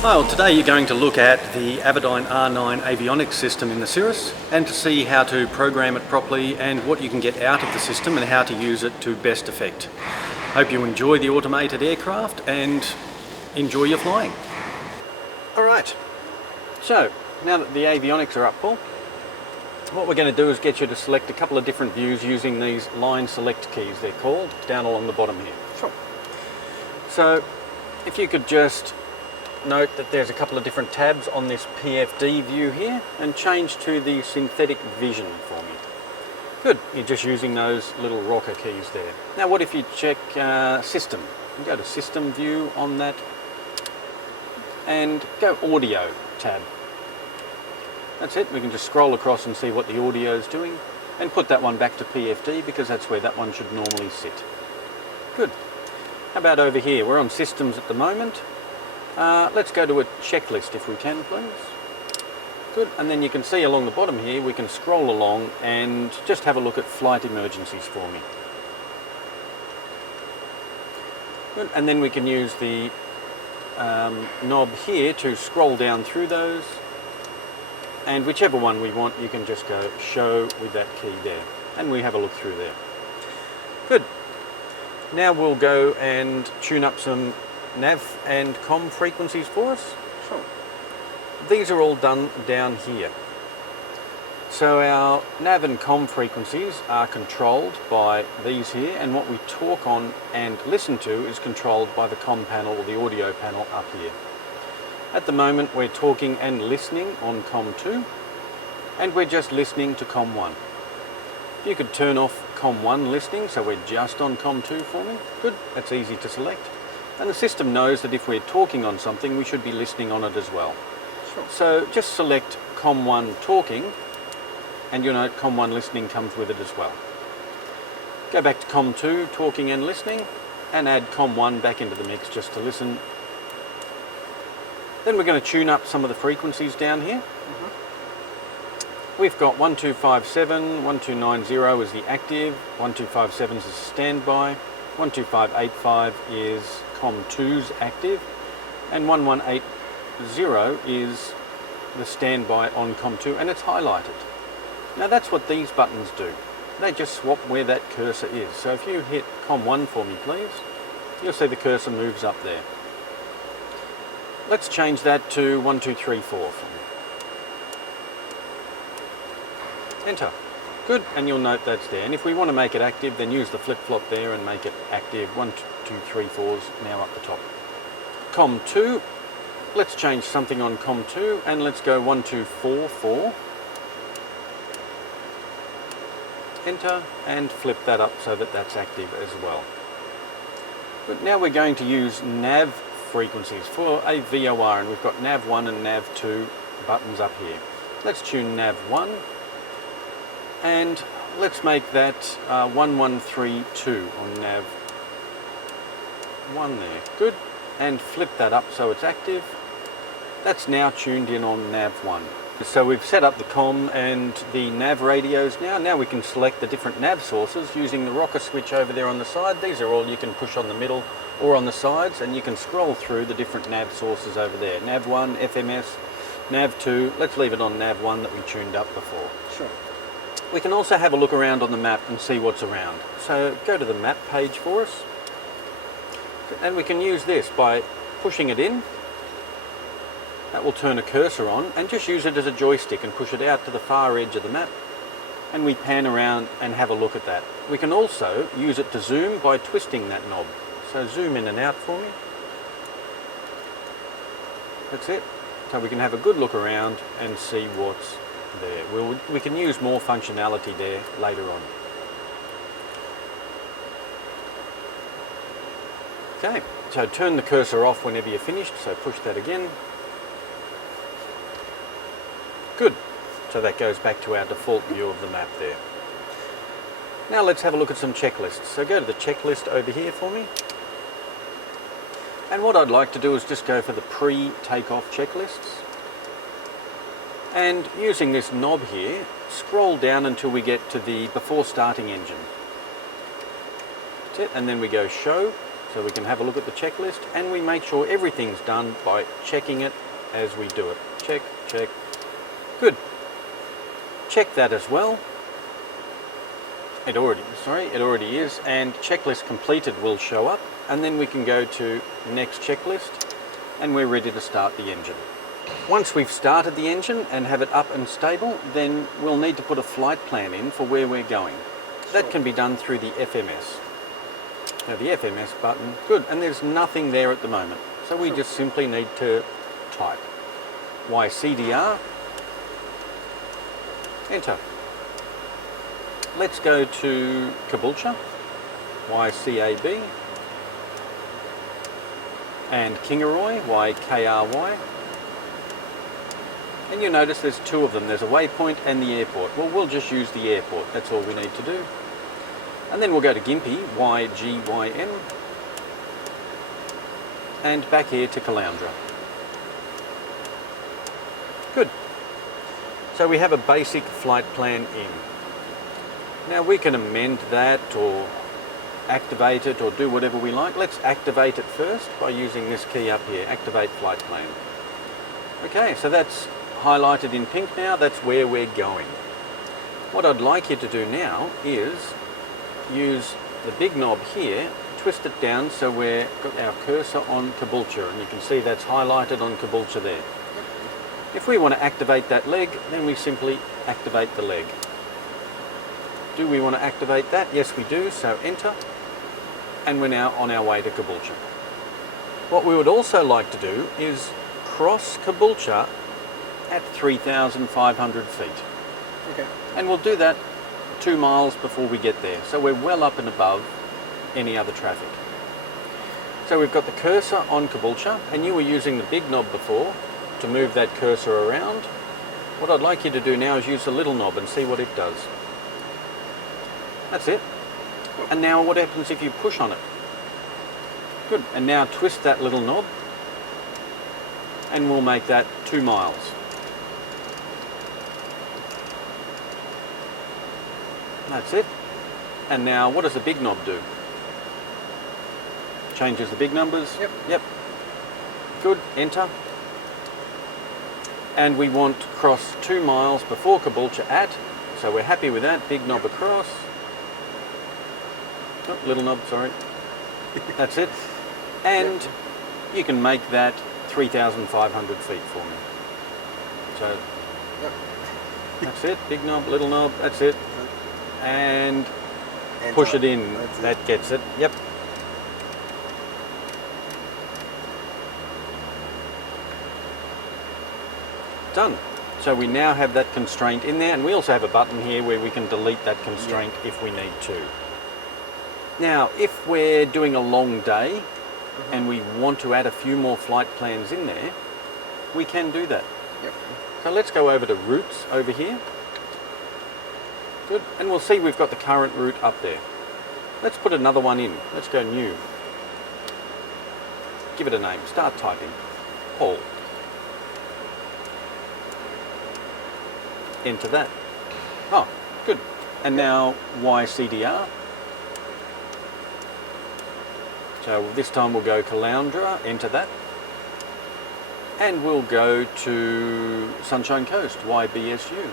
Well, today you're going to look at the Avidyne R9 avionics system in the Cirrus and to see how to program it properly and what you can get out of the system and how to use it to best effect. Hope you enjoy the automated aircraft and enjoy your flying. Alright, so now that the avionics are up, Paul, what we're going to do is get you to select a couple of different views using these line select keys, they're called, down along the bottom here. Sure. So if you could just note that there's a couple of different tabs on this PFD view here and change to the synthetic vision for me. Good, you're just using those little rocker keys there. Now what if you check system? You go to system view on that and go audio tab. That's it, we can just scroll across and see what the audio is doing and put that one back to PFD because that's where that one should normally sit. Good. How about over here? We're on systems at the moment. Let's go to a checklist if we can, please. Good, and then you can see along the bottom here we can scroll along and just have a look at flight emergencies for me. Good, and then we can use the knob here to scroll down through those, and whichever one we want you can just go show with that key there, and we have a look through there. Good. Now we'll go and tune up some nav and com frequencies for us. Sure. These are all done down here. So our nav and com frequencies are controlled by these here, and what we talk on and listen to is controlled by the com panel or the audio panel up here. At the moment we're talking and listening on com 2, and we're just listening to com 1. You could turn off com 1 listening, so we're just on com 2 for me. Good, that's easy to select. And the system knows that if we're talking on something, we should be listening on it as well. Sure. So just select com 1 talking, and you'll note com 1 listening comes with it as well. Go back to com 2 talking and listening, and add com 1 back into the mix just to listen. Then we're going to tune up some of the frequencies down here. We've got 1257, 1290 is the active, 1257 is the standby, 12585 is com 2's active, and 1180 is the standby on com 2, and it's highlighted. Now that's what these buttons do. They just swap where that cursor is. So if you hit com 1 for me please, you'll see the cursor moves up there. Let's change that to 1234 for me. Enter. Good, and you'll note that's there. And if we want to make it active, then use the flip-flop there and make it active. 1, 2, 3, 4's now up the top. Com 2, let's change something on com 2, and let's go 1244. Enter, and flip that up so that that's active as well. But now we're going to use nav frequencies for a VOR, and we've got nav 1 and nav 2 buttons up here. Let's tune nav 1. And let's make that 1132 on nav 1 there. Good. And flip that up so it's active. That's now tuned in on nav 1. So we've set up the com and the nav radios now. Now we can select the different nav sources using the rocker switch over there on the side. These are all you can push on the middle or on the sides, and you can scroll through the different nav sources over there. Nav 1, FMS, nav 2. Let's leave it on nav 1 that we tuned up before. Sure. We can also have a look around on the map and see what's around. So go to the map page for us, and we can use this by pushing it in. That will turn a cursor on, and just use it as a joystick and push it out to the far edge of the map, and we pan around and have a look at that. We can also use it to zoom by twisting that knob. So zoom in and out for me. That's it. So we can have a good look around and see what's there. We can use more functionality there later on. Okay, so turn the cursor off whenever you're finished, so push that again. Good, so that goes back to our default view of the map there. Now let's have a look at some checklists. So go to the checklist over here for me. And what I'd like to do is just go for the pre-takeoff checklists. And using this knob here, scroll down until we get to the before starting engine. That's it, and then we go show. So So we can have a look at the checklist, and we make sure everything's done by checking it as we do it. Check, check. Good. Check that as well. It already is, and checklist completed will show up, and then we can go to next checklist, and we're ready to start the engine. Once we've started the engine and have it up and stable, then we'll need to put a flight plan in for where we're going. That can be done through the FMS. Now the FMS button, good, and there's nothing there at the moment, so we just simply need to type YCDR, enter. Let's go to Caboolture, YCAB, and Kingaroy, YKRY. And you notice there's two of them. There's a waypoint and the airport. Well, we'll just use the airport. That's all we need to do. And then we'll go to Gympie, YGYM, and back here to Caloundra. Good. So we have a basic flight plan in. Now we can amend that or activate it or do whatever we like. Let's activate it first by using this key up here, activate flight plan. Okay, so that's highlighted in pink now, that's where we're going. What I'd like you to do now is use the big knob here, twist it down so we've got our cursor on Caboolture, and you can see that's highlighted on Caboolture there. If we want to activate that leg, then we simply activate the leg. Do we want to activate that? Yes we do, so enter, and we're now on our way to Caboolture. What we would also like to do is cross Caboolture at 3,500 feet. Okay. And we'll do that 2 miles before we get there, so we're well up and above any other traffic. So we've got the cursor on Caboolture, and you were using the big knob before to move that cursor around. What I'd like you to do now is use the little knob and see what it does. That's it. And now what happens if you push on it? Good. And now twist that little knob, and we'll make that 2 miles. That's it. And now what does the big knob do? Changes the big numbers? Yep. Yep. Good. Enter. And we want to cross 2 miles before Caboolture at, so we're happy with that. Big knob across. Oh, little knob, sorry. That's it. And you can make that 3,500 feet for me. So that's it. Big knob, little knob, that's it. And push it in. That gets it. Yep. Done. So we now have that constraint in there, and we also have a button here where we can delete that constraint if we need to. Now, if we're doing a long day and we want to add a few more flight plans in there, we can do that. Yep. So let's go over to routes over here. Good. And we'll see we've got the current route up there. Let's put another one in. Let's go new. Give it a name. Start typing. Paul. Enter that. Oh, good. And now YCDR. So this time we'll go Caloundra, enter that. And we'll go to Sunshine Coast, YBSU.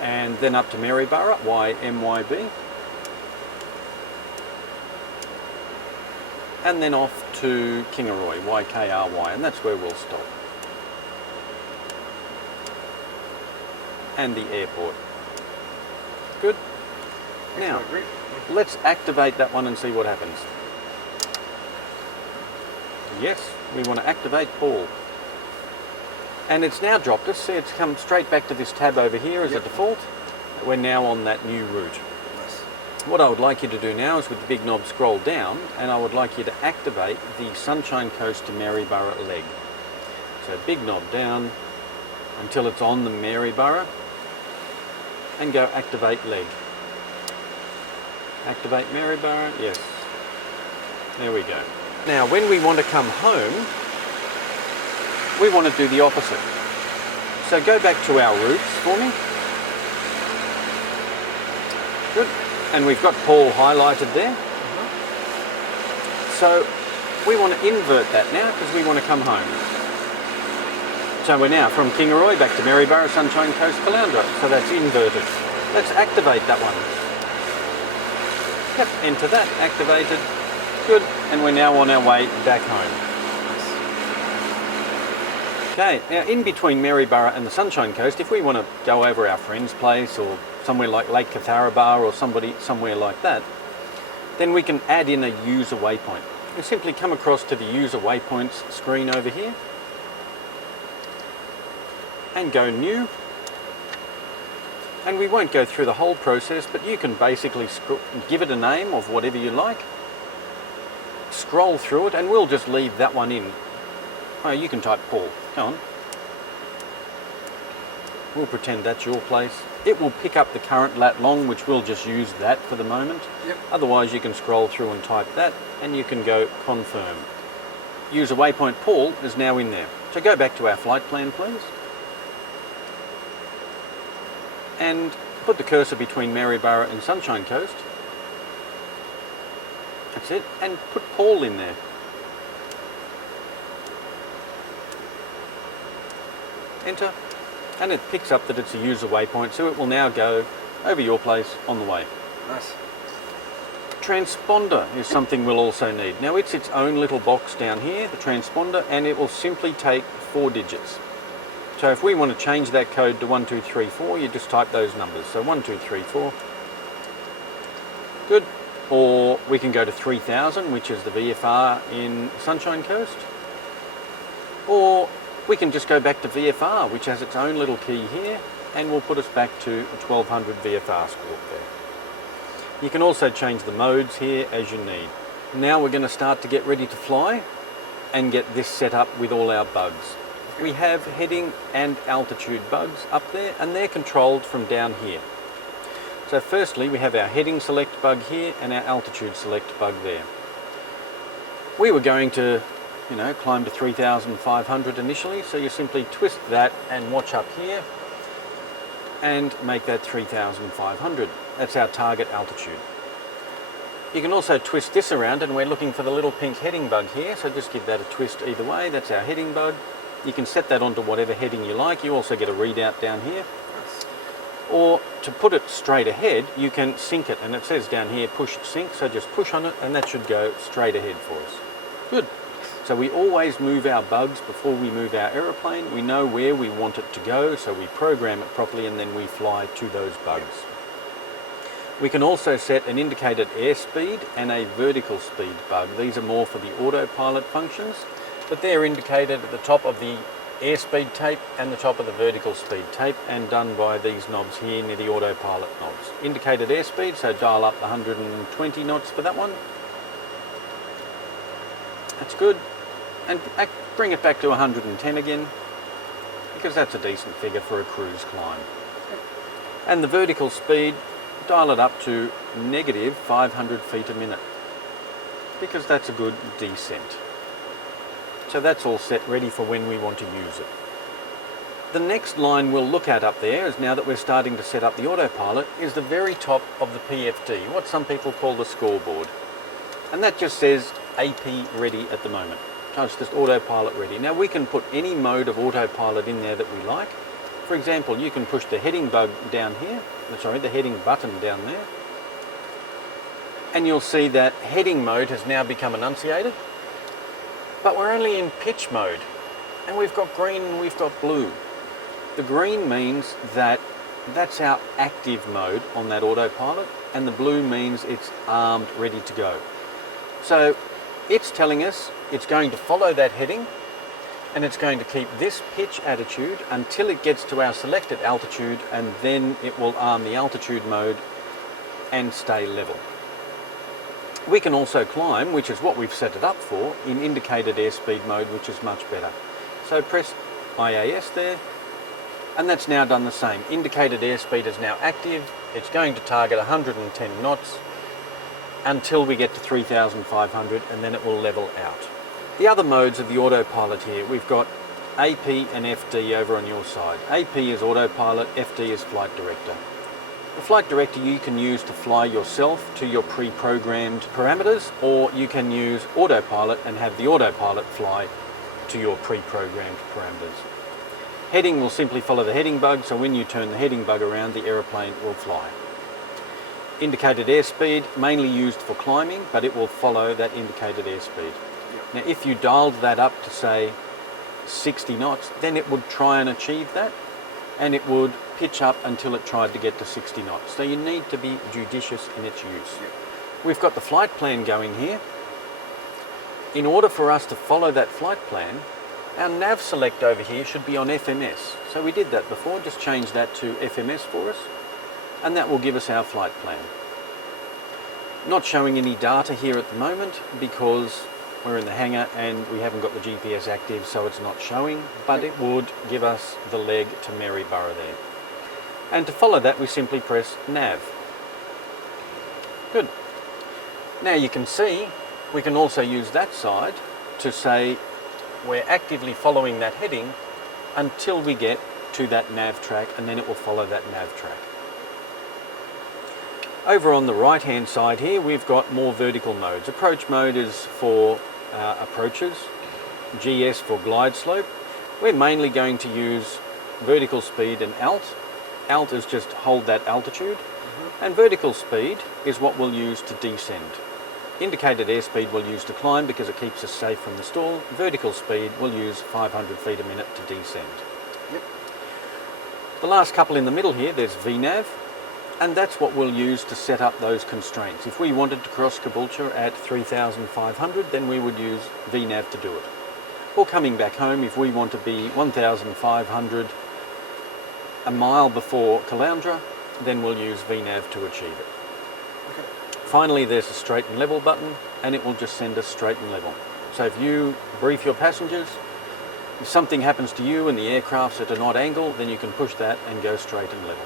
And then up to Maryborough, YMYB. And then off to Kingaroy, YKRY, and that's where we'll stop. And the airport. Good. Now, let's activate that one and see what happens. Yes, we want to activate Paul. And it's now dropped us. See, it's come straight back to this tab over here as a default. We're now on that new route. Nice. What I would like you to do now is with the big knob scroll down, and I would like you to activate the Sunshine Coast to Maryborough leg. So big knob down until it's on the Maryborough, and go activate leg. Activate Maryborough, yes. There we go. Now when we want to come home, we want to do the opposite. So go back to our routes for me. Good. And we've got Paul highlighted there. So we want to invert that now because we want to come home. So we're now from Kingaroy back to Maryborough, Sunshine Coast, Caloundra. So that's inverted. Let's activate that one. Yep, enter that, activated. Good, and we're now on our way back home. Okay, now in between Maryborough and the Sunshine Coast, if we want to go over our friend's place or somewhere like Lake Catharaba or somewhere like that, then we can add in a user waypoint. You simply come across to the user waypoints screen over here and go new. And we won't go through the whole process, but you can basically give it a name of whatever you like, scroll through it, and we'll just leave that one in. Oh, you can type Paul. Go on. We'll pretend that's your place. It will pick up the current lat long, which we'll just use that for the moment. Yep. Otherwise, you can scroll through and type that, and you can go confirm. User waypoint Paul is now in there. So go back to our flight plan, please. And put the cursor between Maryborough and Sunshine Coast. That's it. And put Paul in there. Enter. And it picks up that it's a user waypoint, so it will now go over your place on the way. Nice. Transponder is something we'll also need. Now it's its own little box down here, the transponder, and it will simply take 4 digits. So if we want to change that code to 1234, you just type those numbers. So 1234. Good. Or we can go to 3000, which is the VFR in Sunshine Coast. Or we can just go back to VFR, which has its own little key here, and will put us back to a 1200 VFR score there. You can also change the modes here as you need. Now we're going to start to get ready to fly and get this set up with all our bugs. We have heading and altitude bugs up there, and they're controlled from down here. So firstly, we have our heading select bug here and our altitude select bug there. We were going to, climb to 3,500 initially, so you simply twist that and watch up here and make that 3,500. That's our target altitude. You can also twist this around, and we're looking for the little pink heading bug here, so just give that a twist either way. That's our heading bug. You can set that onto whatever heading you like. You also get a readout down here. Or to put it straight ahead, you can sync it, and it says down here push sync, so just push on it and that should go straight ahead for us. Good. So we always move our bugs before we move our aeroplane. We know where we want it to go, so we program it properly and then we fly to those bugs. We can also set an indicated airspeed and a vertical speed bug. These are more for the autopilot functions, but they're indicated at the top of the airspeed tape and the top of the vertical speed tape, and done by these knobs here near the autopilot knobs. Indicated airspeed, so dial up 120 knots for that one. That's good. And bring it back to 110 again, because that's a decent figure for a cruise climb. And the vertical speed, dial it up to negative 500 feet a minute, because that's a good descent. So that's all set ready for when we want to use it. The next line we'll look at up there, is now that we're starting to set up the autopilot, is the very top of the PFD, what some people call the scoreboard. And that just says AP ready at the moment. So it's just autopilot ready. Now we can put any mode of autopilot in there that we like. For example, you can push the heading bug down here, the heading button down there, and you'll see that heading mode has now become enunciated. But we're only in pitch mode, and we've got green and we've got blue. The green means that that's our active mode on that autopilot, and the blue means it's armed, ready to go. So it's telling us it's going to follow that heading, and it's going to keep this pitch attitude until it gets to our selected altitude, and then it will arm the altitude mode and stay level. We can also climb, which is what we've set it up for, in indicated airspeed mode, which is much better. So press IAS there, and that's now done the same. Indicated airspeed is now active. It's going to target 110 knots until we get to 3,500, and then it will level out. The other modes of the autopilot here, we've got AP and FD over on your side. AP is autopilot, FD is flight director. The flight director you can use to fly yourself to your pre-programmed parameters, or you can use autopilot and have the autopilot fly to your pre-programmed parameters. Heading will simply follow the heading bug, so when you turn the heading bug around, the aeroplane will fly. Indicated airspeed, mainly used for climbing, but it will follow that indicated airspeed. Now if you dialed that up to say 60 knots, then it would try and achieve that, and it would pitch up until it tried to get to 60 knots. So you need to be judicious in its use. We've got the flight plan going here. In order for us to follow that flight plan, our nav select over here should be on FMS. So we did that before, just change that to FMS for us, and that will give us our flight plan. Not showing any data here at the moment because we're in the hangar and we haven't got the GPS active, so it's not showing, but it would give us the leg to Maryborough there. And to follow that, we simply press Nav. Good. Now you can see we can also use that side to say we're actively following that heading until we get to that nav track, and then it will follow that nav track. Over on the right hand side here, we've got more vertical modes. Approach mode is for approaches, GS for glide slope. We're mainly going to use vertical speed and alt. Alt is just hold that altitude, and vertical speed is what we'll use to descend. Indicated airspeed we'll use to climb because it keeps us safe from the stall. Vertical speed we'll use 500 feet a minute to descend. The last couple in the middle here, there's VNAV, and that's what we'll use to set up those constraints. If we wanted to cross Caboolture at 3,500, then we would use VNAV to do it. Or coming back home, if we want to be 1,500 a mile before Caloundra, then we'll use VNAV to achieve it. Finally, there's a straight and level button, and it will just send us straight and level. So if you brief your passengers, if something happens to you and the aircraft's at an odd angle, then you can push that and go straight and level.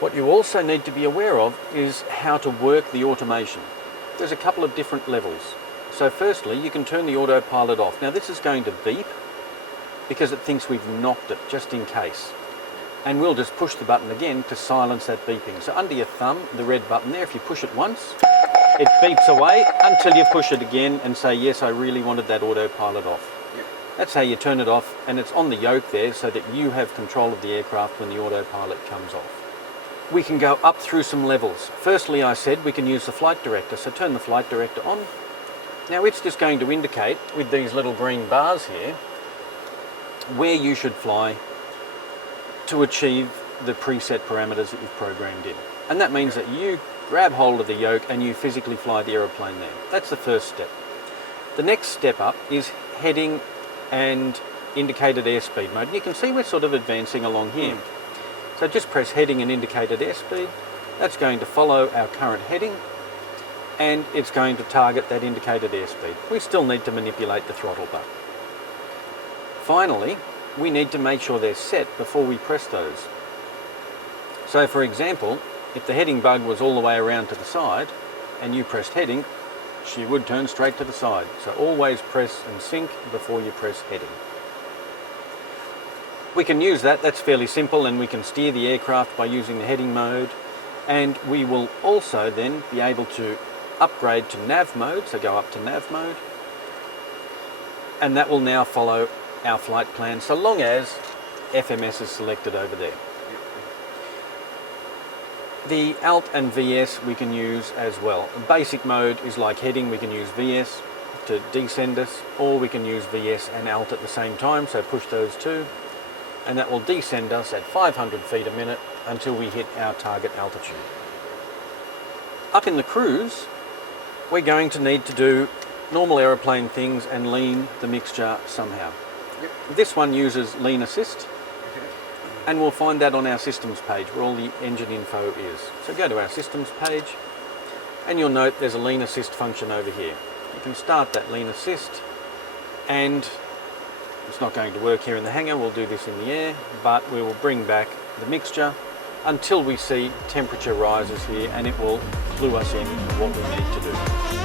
What you also need to be aware of is how to work the automation. There's a couple of different levels. So firstly, you can turn the autopilot off. Now this is going to beep because it thinks we've knocked it, just in case. And we'll just push the button again to silence that beeping. So under your thumb, the red button there, if you push it once, it beeps away until you push it again and say, yes, I really wanted that autopilot off. That's how you turn it off, and it's on the yoke there so that you have control of the aircraft when the autopilot comes off. We can go up through some levels. Firstly, I said we can use the flight director, so turn the flight director on. Now it's just going to indicate with these little green bars here where you should fly to achieve the preset parameters that you've programmed in. And that means that you grab hold of the yoke and you physically fly the aeroplane there. That's the first step. The next step up is heading and indicated airspeed mode. And you can see we're sort of advancing along here. So just press heading and indicated airspeed. That's going to follow our current heading, and it's going to target that indicated airspeed. We still need to manipulate the throttle bar. Finally, we need to make sure they're set before we press those. So for example, if the heading bug was all the way around to the side and you pressed heading, she would turn straight to the side. So always press and sync before you press heading. We can use that, that's fairly simple, and we can steer the aircraft by using the heading mode, and we will also then be able to upgrade to nav mode, so go up to nav mode, and that will now follow our flight plan so long as FMS is selected over there. The Alt and VS we can use as well. Basic mode is like heading, we can use VS to descend us, or we can use VS and Alt at the same time, so push those two, and that will descend us at 500 feet a minute until we hit our target altitude. Up in the cruise, we're going to need to do normal aeroplane things and lean the mixture somehow. This one uses lean assist, and we'll find that on our systems page where all the engine info is. So go to our systems page, and you'll note there's a lean assist function over here. You can start that lean assist, and it's not going to work here in the hangar, we'll do this in the air, but we will bring back the mixture until we see temperature rises here, and it will clue us in what we need to do.